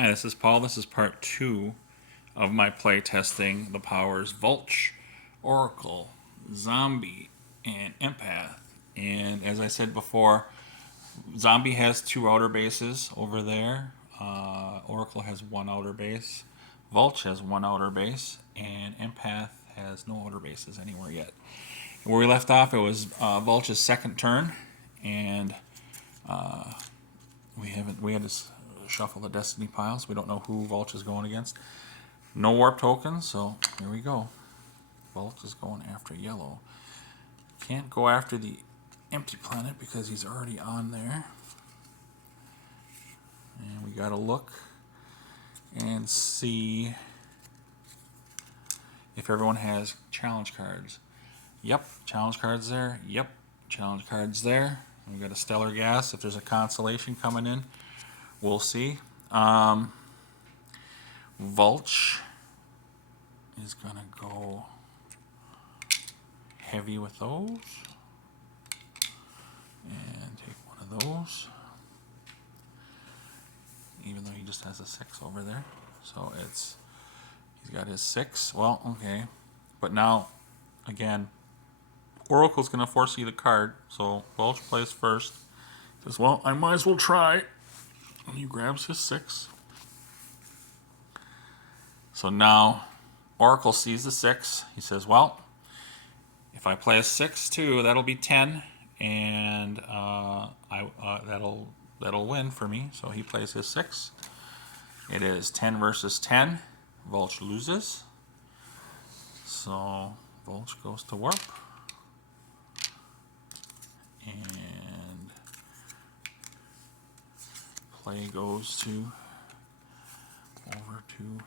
Hi, this is Paul. This is part 2 of my play testing the powers Vulch, Oracle, Zombie, and Empath. And as I said before, Zombie has 2 outer bases over there. Oracle has 1 outer base. Vulch has 1 outer base. And Empath has no outer bases anywhere yet. Where we left off, it was Vulch's second turn. And we had to shuffle the destiny piles. We don't know who Vulch is going against. No warp tokens, so here we go. Vulch is going after yellow. Can't go after the empty planet because he's already on there. And we gotta look and see if everyone has challenge cards. Yep, challenge cards there. Yep, challenge cards there. We got a stellar gas. If there's a constellation coming in, we'll see. Vulch is gonna go heavy with those and take one of those, even though he just has a 6 over there. So he's got his 6. Well, okay, but now again, Oracle's gonna foresee the card, so Vulch plays first. Says, well, I might as well try. And he grabs his 6. So now Oracle sees the 6. He says, well, if I play a 6 too, that'll be 10, and that'll win for me. So he plays his 6. It is 10 versus 10. Vulch loses. So Vulch goes to warp. And play goes over to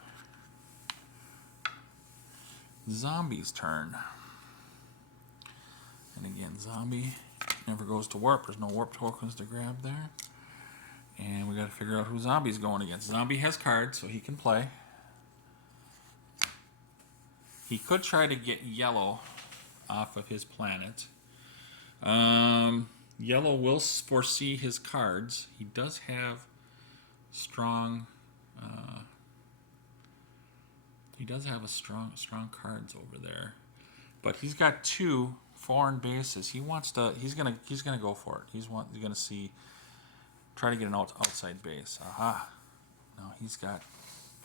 Zombie's turn. And again, Zombie never goes to warp. There's no warp tokens to grab there. And we got to figure out who Zombie's going against. Zombie has cards, so he can play. He could try to get yellow off of his planet. Yellow will foresee his cards. He does have strong. Strong cards over there, but he's got 2 foreign bases. He's gonna go for it. He's gonna try to get an outside base. Aha! Now he's got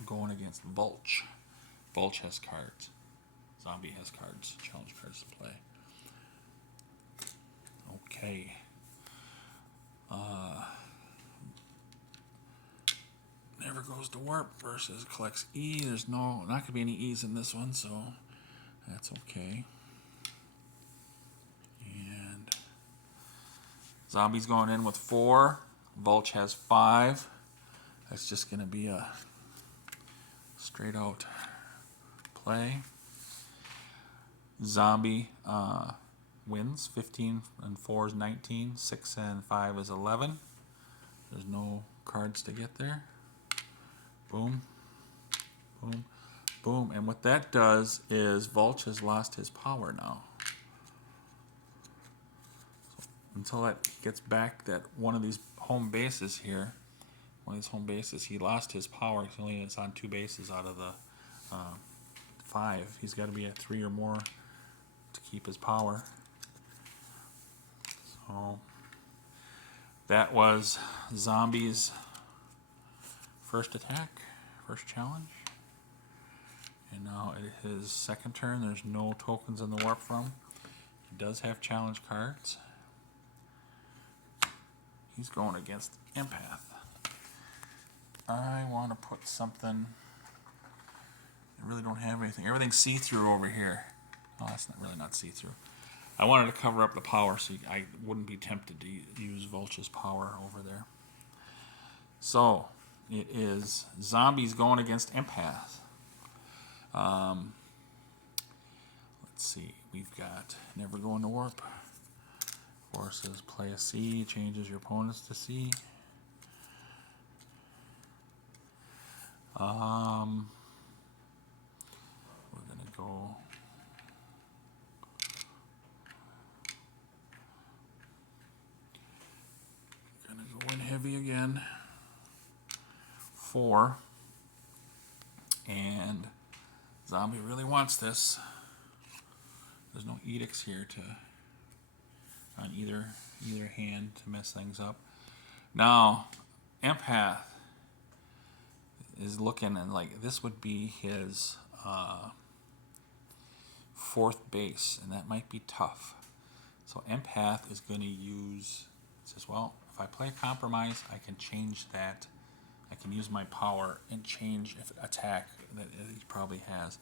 going against Vulch. Vulch has cards. Zombie has cards. Challenge cards to play. Okay. Never goes to warp versus collects E. There's not going to be any E's in this one, so that's okay. And Zombie's going in with 4. Vulch has 5. That's just going to be a straight out play. Zombie wins. 15 and 4 is 19. 6 and 5 is 11. There's no cards to get there. Boom, boom, boom. And what that does is Vulch has lost his power now. So until that gets back that one of these home bases here, he lost his power. He only is on 2 bases out of the 5. He's got to be at 3 or more to keep his power. So that was Zombie's first attack, first challenge. And now it is his second turn. There's no tokens in the warp from. He does have challenge cards. He's going against Empath. I want to put something. I really don't have anything. Everything's see-through over here. Oh, that's not see-through. I wanted to cover up the power so I wouldn't be tempted to use Vulch's power over there. So it is Zombies going against Empath. Let's see. We've got never going to warp. Forces play a C, changes your opponents to C. We're gonna go. Gonna go in heavy again. 4. And Zombie really wants this. There's no edicts here on either hand to mess things up. Now, Empath is looking, and like this would be his 4th base, and that might be tough. So Empath is going to use, says, well, if I play Compromise, I can change that. I can use my power and change if attack that he probably has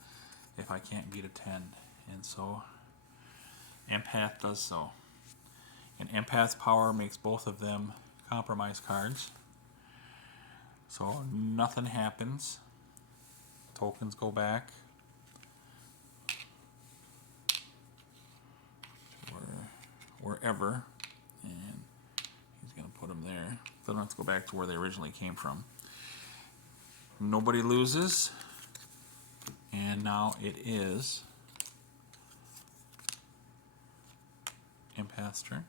if I can't beat a 10. And so Empath does so. And Empath's power makes both of them Compromise cards. So nothing happens. Tokens go back. Wherever. And he's going to put them there. They don't have to go back to where they originally came from. Nobody loses. And now it is Empath's turn.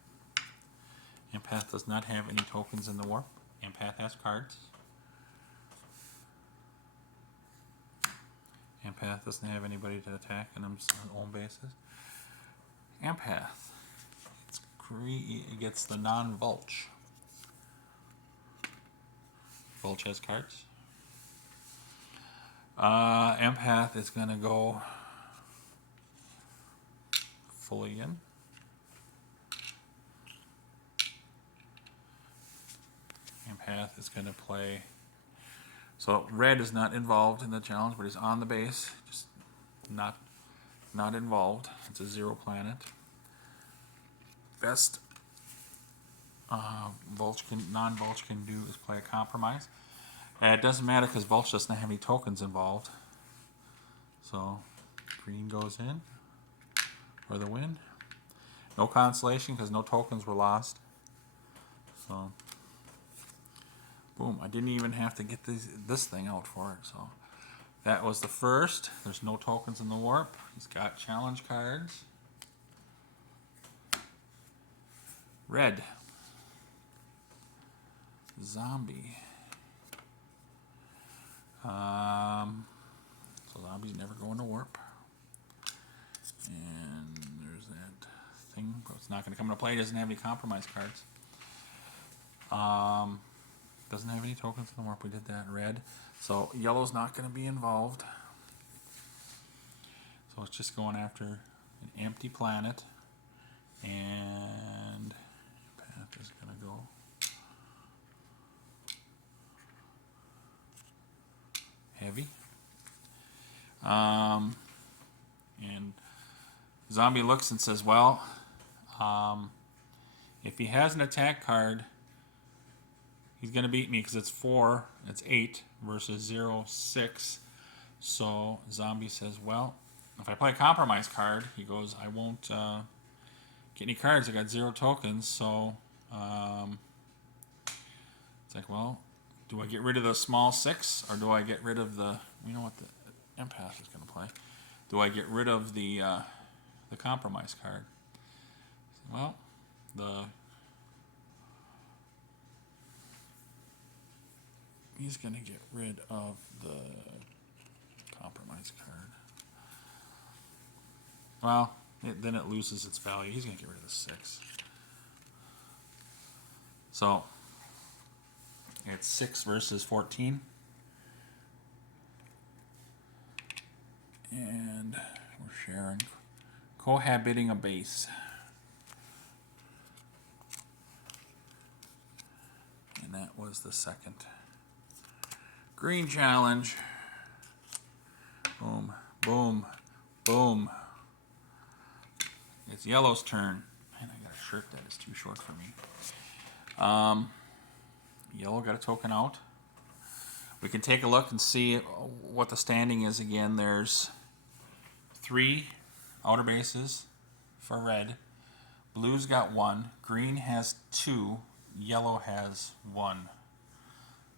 Empath does not have any tokens in the warp. Empath has cards. Empath doesn't have anybody to attack on his own bases. Empath gets the non-Vulch. Vulch has cards. Empath is going to go fully in. Empath is going to play. So red is not involved in the challenge, but he's on the base, just not involved. It's a 0 planet. Best non-Vulch can do is play a Compromise. It doesn't matter because Vulch doesn't have any tokens involved. So green goes in for the win. No consolation because no tokens were lost. So boom, I didn't even have to get this thing out for it. So that was the first. There's no tokens in the warp. He's got challenge cards. Red. Zombie. So Zombie's never going to warp. And there's that thing. It's not going to come into play. He doesn't have any Compromise cards. Doesn't have any tokens in the warp. We did that. Red. So yellow's not going to be involved. So it's just going after an empty planet. And Path is going to go. Heavy. And Zombie looks and says, well, if he has an attack card, he's going to beat me because it's 4, it's 8 versus 0, 6. So Zombie says, well, if I play a Compromise card, he goes, I won't get any cards. I got 0 tokens. So it's like, well, do I get rid of the small 6 or do I get rid of the, you know what the Empath is going to play? Do I get rid of the Compromise card? Well, he's going to get rid of the Compromise card. Well, then it loses its value. He's going to get rid of the 6. So it's 6 versus 14. And we're sharing. Cohabiting a base. And that was the second. Green challenge. Boom, boom, boom. It's yellow's turn. Man, I got a shirt that is too short for me. Yellow got a token out. We can take a look and see what the standing is again. There's 3 outer bases for red. Blue's got 1. Green has 2. Yellow has 1.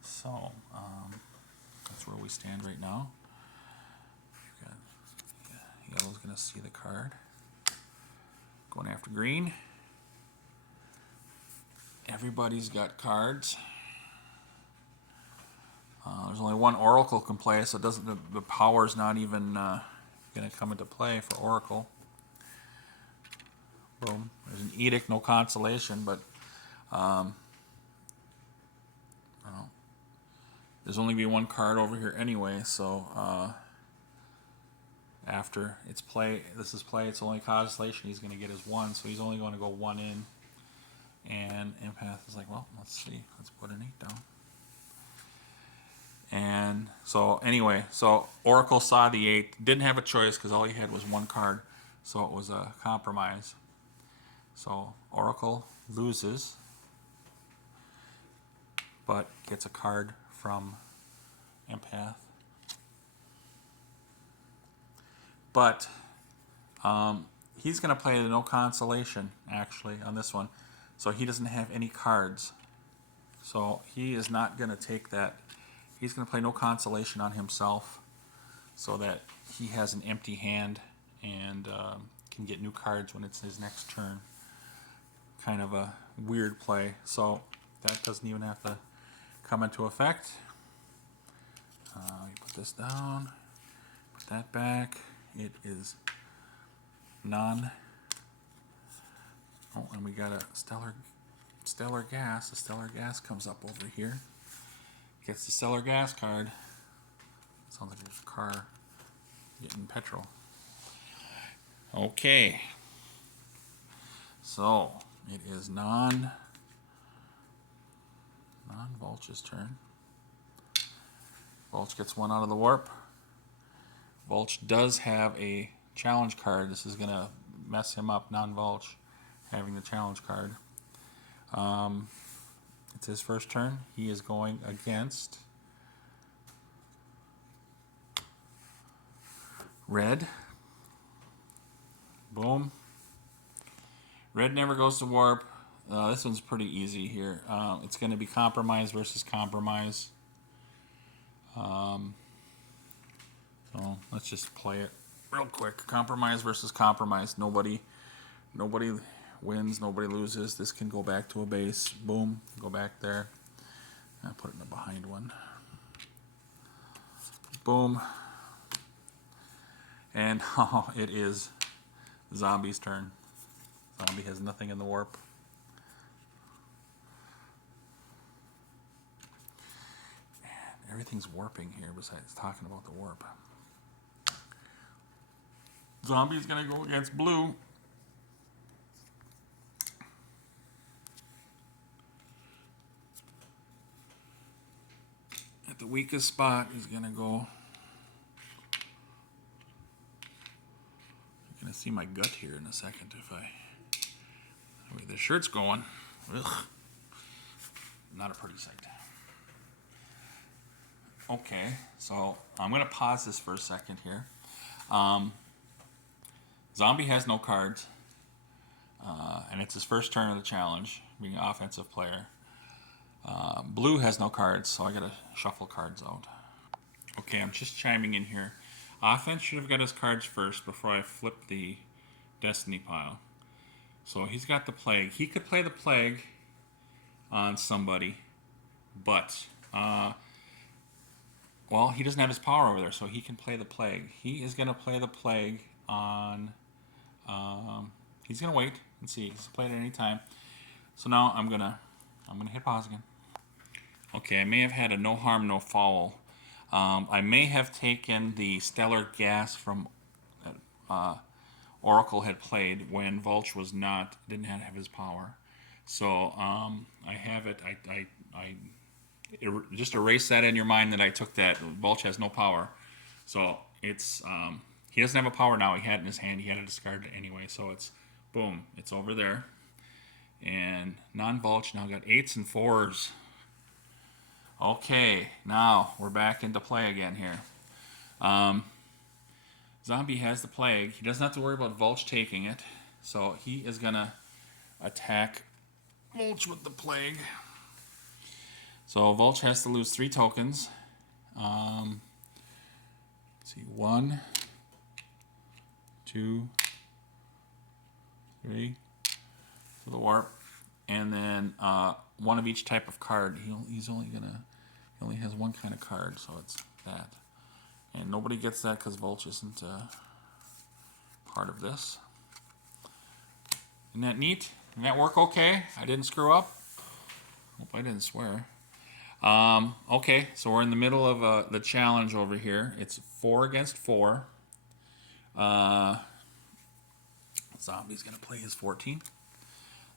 So that's where we stand right now. Yellow's going to see the card. Going after green. Everybody's got cards. there's only one Oracle can play, so it doesn't. The power's not even going to come into play for Oracle. Boom. There's an Edict, no consolation, but there's only be one card over here anyway, so after it's play, this is play, it's only constellation, he's going to get his one, so he's only going to go one in. And Empath is like, well, let's see, let's put an 8 down. And so anyway, so Oracle saw the 8, didn't have a choice because all he had was one card, so it was a compromise. So Oracle loses, but gets a card from Empath. But he's going to play the no consolation, actually, on this one. So he doesn't have any cards. So he is not going to take that. He's going to play no consolation on himself so that he has an empty hand and can get new cards when it's his next turn. Kind of a weird play. So that doesn't even have to come into effect. You put this down. Put that back. It is non. Oh, and we got a stellar gas. The stellar gas comes up over here. Gets the stellar gas card. Sounds like a car getting petrol. Okay. So it is non-Vulch's turn. Vulch gets one out of the warp. Vulch does have a challenge card. This is going to mess him up, non-Vulch, having the challenge card. It's his first turn. He is going against Red. Boom. Red never goes to warp. This one's pretty easy here. It's going to be compromise versus compromise. So let's just play it real quick. Compromise versus compromise. Nobody wins, nobody loses. This can go back to a base. Boom, go back there. I'll put it in the behind one. Boom. And oh, it is Zombie's turn. Zombie has nothing in the warp. And everything's warping here besides talking about the warp. Zombie's going to go against Blue. At the weakest spot, he's going to go. You're going to see my gut here in a second if I. The way the shirt's going. Ugh. Not a pretty sight. Okay, so I'm going to pause this for a second here. Zombie has no cards, and it's his first turn of the challenge, being an offensive player. Blue has no cards, so I got to shuffle cards out. Okay, I'm just chiming in here. Offense should have got his cards first before I flip the Destiny pile. So he's got the Plague. He could play the Plague on somebody, but well, he doesn't have his power over there, so he can play the Plague. He is going to play the Plague on. He's going to wait and see. He's played at any time. So now I'm gonna hit pause again. Okay, I may have had a no harm, no foul. I may have taken the stellar gas from Oracle had played when Vulch didn't have his power. So I have it. I just erase that in your mind that I took that. Vulch has no power. So it's he doesn't have a power now. He had it in his hand. He had to discard it anyway. So it's boom. It's over there. And non-Vulch now got 8s and 4s. Okay, now we're back into play again here. Zombie has the Plague. He doesn't have to worry about Vulch taking it. So he is going to attack Vulch with the Plague. So Vulch has to lose 3 tokens. Let's see, 1, 2, 3 for the warp, and then 1 of each type of card. He's only gonna He only has one kind of card, so it's that. And nobody gets that because Vulch isn't part of this. Isn't that neat? Did that work okay? I didn't screw up? Hope I didn't swear. Okay, so we're in the middle of the challenge over here. It's 4 against 4. Zombie's going to play his 14.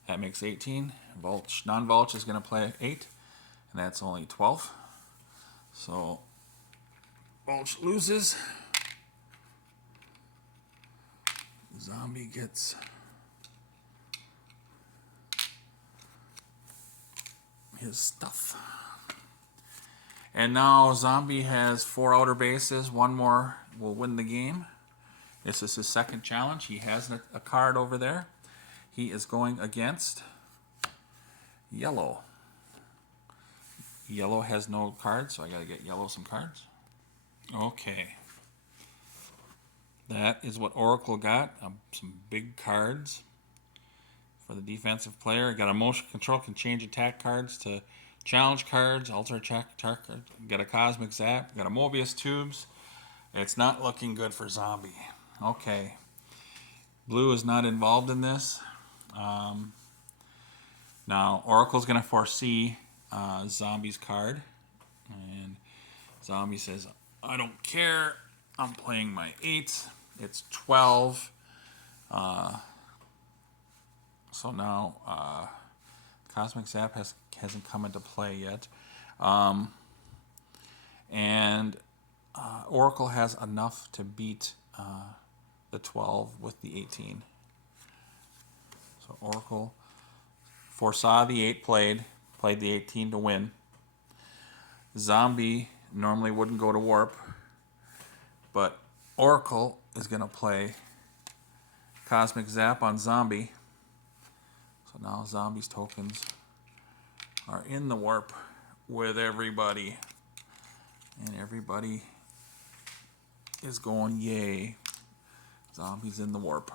That makes 18. Vulch, non-Vulch is going to play 8. And that's only 12. So, Vulch loses. Zombie gets his stuff. And now Zombie has 4 outer bases. One more will win the game. This is his second challenge. He has a card over there. He is going against Yellow. Yellow has no cards, so I gotta get Yellow some cards. Okay. That is what Oracle got. Some big cards for the defensive player. Got a motion control, can change attack cards to challenge cards, alter attack card. Got a Cosmic Zap. Got a Mobius Tubes. It's not looking good for Zombie. Okay. Blue is not involved in this. Now, Oracle's going to foresee Zombie's card. And Zombie says, I don't care. I'm playing my 8. It's 12. So now Cosmic Zap hasn't come into play yet. And Oracle has enough to beat the 12 with the 18. So Oracle foresaw the 8 played the 18 to win. Zombie normally wouldn't go to warp, but Oracle is going to play Cosmic Zap on Zombie. So now Zombie's tokens are in the warp with everybody. And everybody is going yay. Zombie's in the warp.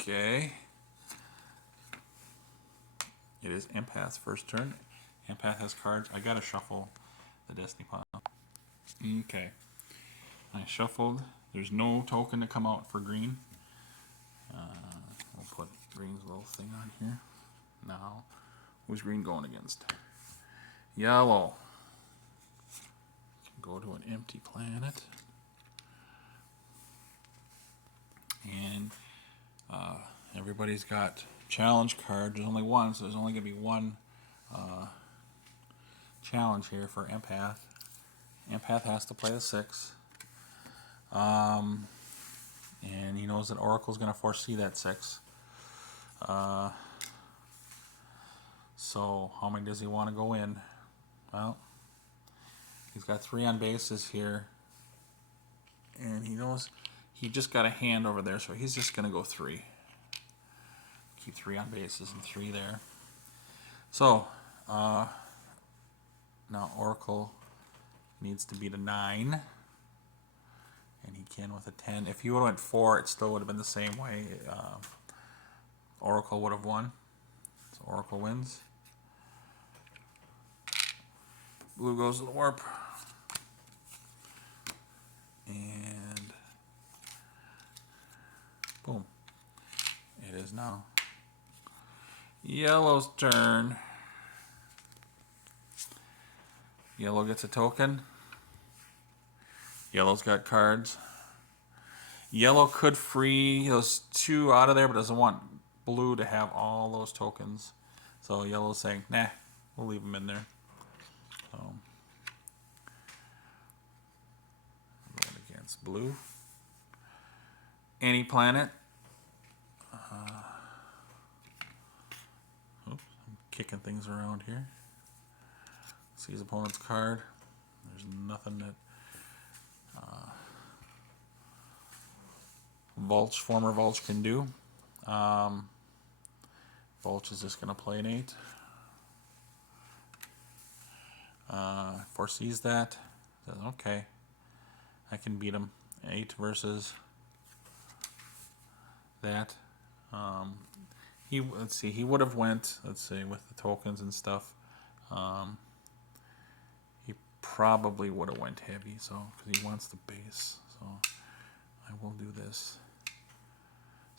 Okay. It is Empath's first turn. Empath has cards. I gotta shuffle the Destiny pile. Okay. I shuffled. There's no token to come out for green. We'll put green's little thing on here. Now, who's green going against? Yellow. Go to an empty planet. And everybody's got challenge card. There's only one, so there's only going to be one challenge here for Empath. Empath has to play a 6. And he knows that Oracle's going to foresee that 6. So how many does he want to go in? Well, he's got 3 on bases here. And he knows he just got a hand over there, so he's just going to go 3. Keep 3 on bases and 3 there. So, now Oracle needs to beat a 9. And he can with a 10. If he would have went 4, it still would have been the same way. Oracle would have won. So Oracle wins. Blue goes to the warp. And boom. It is now Yellow's turn. Yellow gets a token. Yellow's got cards. Yellow could free those 2 out of there, but doesn't want blue to have all those tokens. So Yellow's saying, nah, we'll leave them in there. So, going against blue. Any planet. Oops, I'm kicking things around here. See his opponent's card. There's nothing that Vulch, former Vulch, can do. Vulch is just going to play an 8. Foresees that. Says, okay, I can beat him. 8 versus that. Let's see, he would have went, let's see, with the tokens and stuff. He probably would have went heavy, so because he wants the base. So I will do this.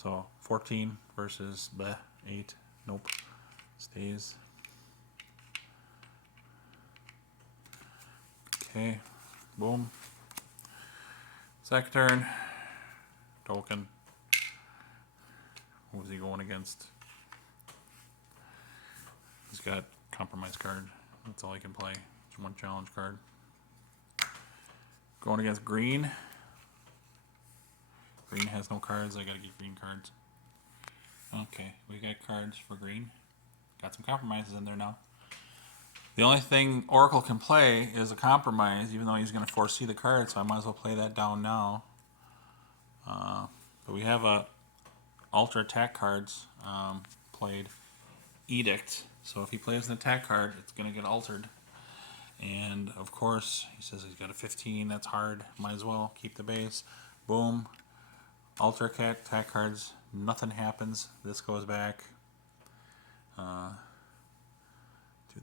So 14 versus the 8. Nope. Stays. Okay. Boom. Second turn. Token. Who was he going against? He's got compromise card. That's all he can play. It's one challenge card. Going against green. Green has no cards. I gotta get green cards. Okay, we got cards for green. Got some compromises in there now. The only thing Oracle can play is a compromise, even though he's going to foresee the card, so I might as well play that down now. But we have alter attack cards played. Edict. So if he plays an attack card, it's going to get altered. And of course, he says he's got a 15. That's hard. Might as well keep the base. Boom. Alter attack cards. Nothing happens. This goes back to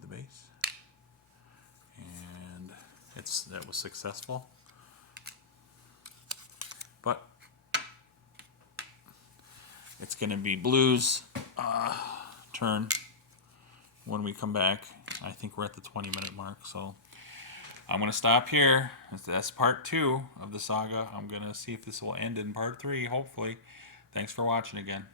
the base. And that was successful. But it's going to be Blue's turn when we come back. I think we're at the 20-minute mark, so I'm going to stop here. That's part 2 of the saga. I'm going to see if this will end in part 3, hopefully. Thanks for watching again.